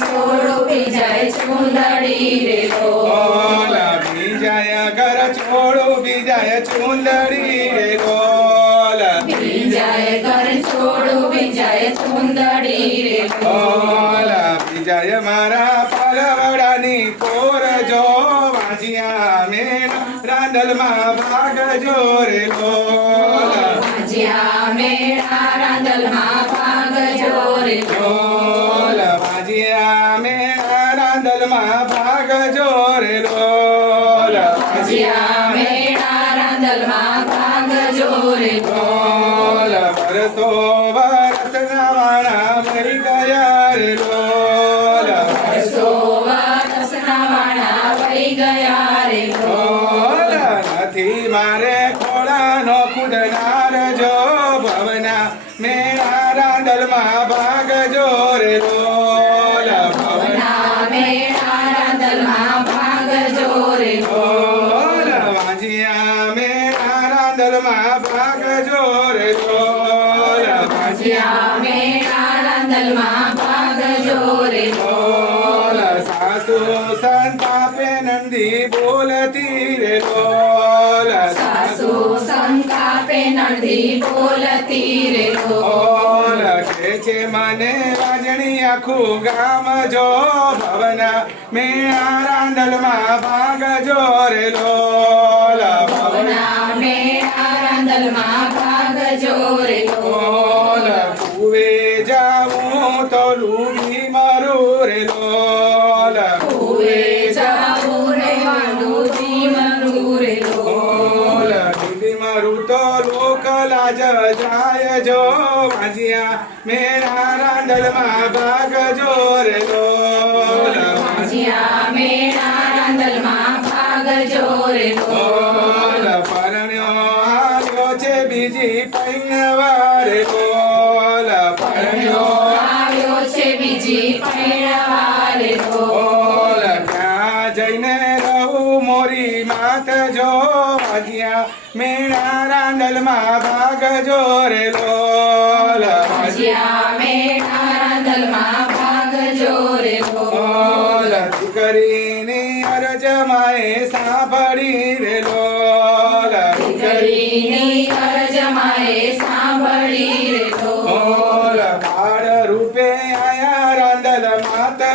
छोड़ो जाए चुंदड़ी रे गो जाय घर छोड़ो जाय चुंदड़ी रे गो जाय घर छोड़ो जाय चुंदड़ी रे गो जाय मारा पलवड़ानी कोर जो वाजिया में रांदल मा भाग जो रे गो वाजिया में रांदल मा भाग जो रे વાંજિયા મેણા માં ભાગ જો રે લોલ વરસો વરસના વાણા મરી ગયા રે લોલ નથી મારે ખોળાનો ખુદનાર જો ભવના મેળા રાંદલમાં ભાગ જો રે લોલ વાંજિયા જ્યાં મેળા રાંદલમાં ભાગ જોરે લો બોલ સાસુ સંતાપે નંદી બોલતી રે બોલ સાસુ સંતાપે નદી બોલતી રે લો બોલ કે છે મને વાજણી આખું ગામ જો ભવના મેળા રાંદલમાં ભાગ જો રે લોલ ભવના ભવના મેળા રાંદલમાં જાઉં તો લૂગી મારું રે લોલ જાવું રે દીદી મારું તો લોક લાજ જાય જો વાજિયા મેરા રાંદલમાં ભાગ જો રે લોલ જ્યાં ક્યાં જઈને રહું મોરી માત જો વાજિયા મેરા રાંદલમાં ભાગ જો રે લોલ જ્યાં મેળા રાંદલમાં ભાગ જોરે લો બોલ દીકરીની અરજ માએ સાંભળી રે લોલ દીકરીની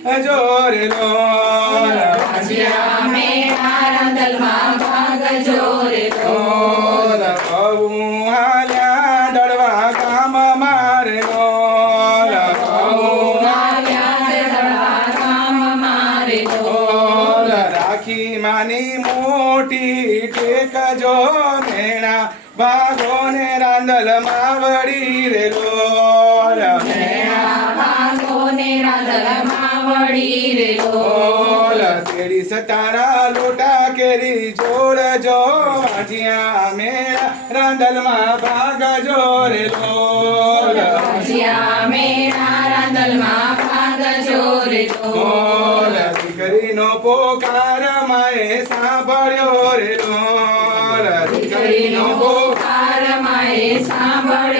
ભાગ જો રે લોલ જ્યાં મેળા રાંદલમાં ભાગ જોરે લો બોલ કહું હાલ્યા દળવા ગામ મારે લોલ કહું આવ્યા છે દળવા ગામ મારે લો બોલ રાખી માની મોટી ટેક જો મેણા ભાગોને રાંદલ માવડી રે લોલ મેળા ભાગોને રાંદલમાં વળી રે લો બોલ સતારા લોટા કેરી જોડ જો વાજિયા મેળા રાંદલમાં ભાગ જો રે લોલ જ્યાં મેળા રાંદલમાં ભાગ જોરે લો બોલ દીકરીનો પોકાર માએ સાંભળ્યો રે લોલ દીકરીનો પોકાર માએ સાંભળ્યો રે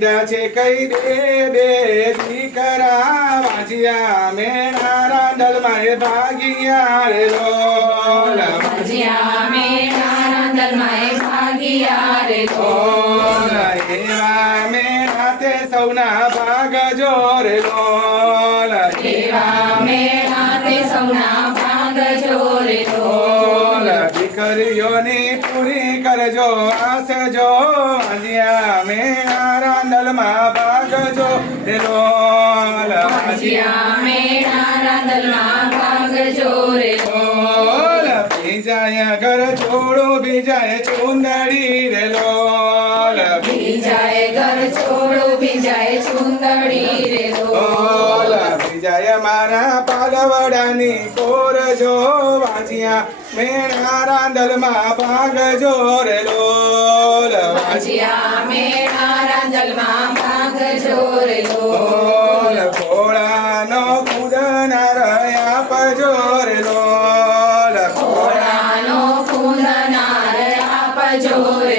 બોલ દીધા છે કઈ દે બે દીકરા વાજિયા મેણા રાંદલ માએ ભાગિયા રે લોલ જ્યાં મેળા રાંદલમાં એ ભાગિયા રે લો બોલ એવા મેણા તે સૌના ભાગ જો રે લોલ એવા મેળા તે સૌના ભાગ જોરે લો બોલ દીકરીઓની પૂરી કરજો આસજો જો મે મેણા રાંદલમાં ભાગ જો રે લોલ જ્યાં મેળા રાંદલમાં ભાગ જોરે લો બીજાય ઘર છોડો બીજાય ચુંદડી રે લોલ બીજાય ઘર છોડો બીજાય ચુંદડી રે લો બોલ બીજાય મારા પાલવડાની કોર જો વાજિયા મેણા રાંદલમાં ભાગ જોર લોલ વાજિયા. મેણા રાંદલમાં ભાગ જોર લોલ ભોળાનો કુદનાર આપ જોરે લોલ. ઘોડાનો કુંદનાર આપ જોરે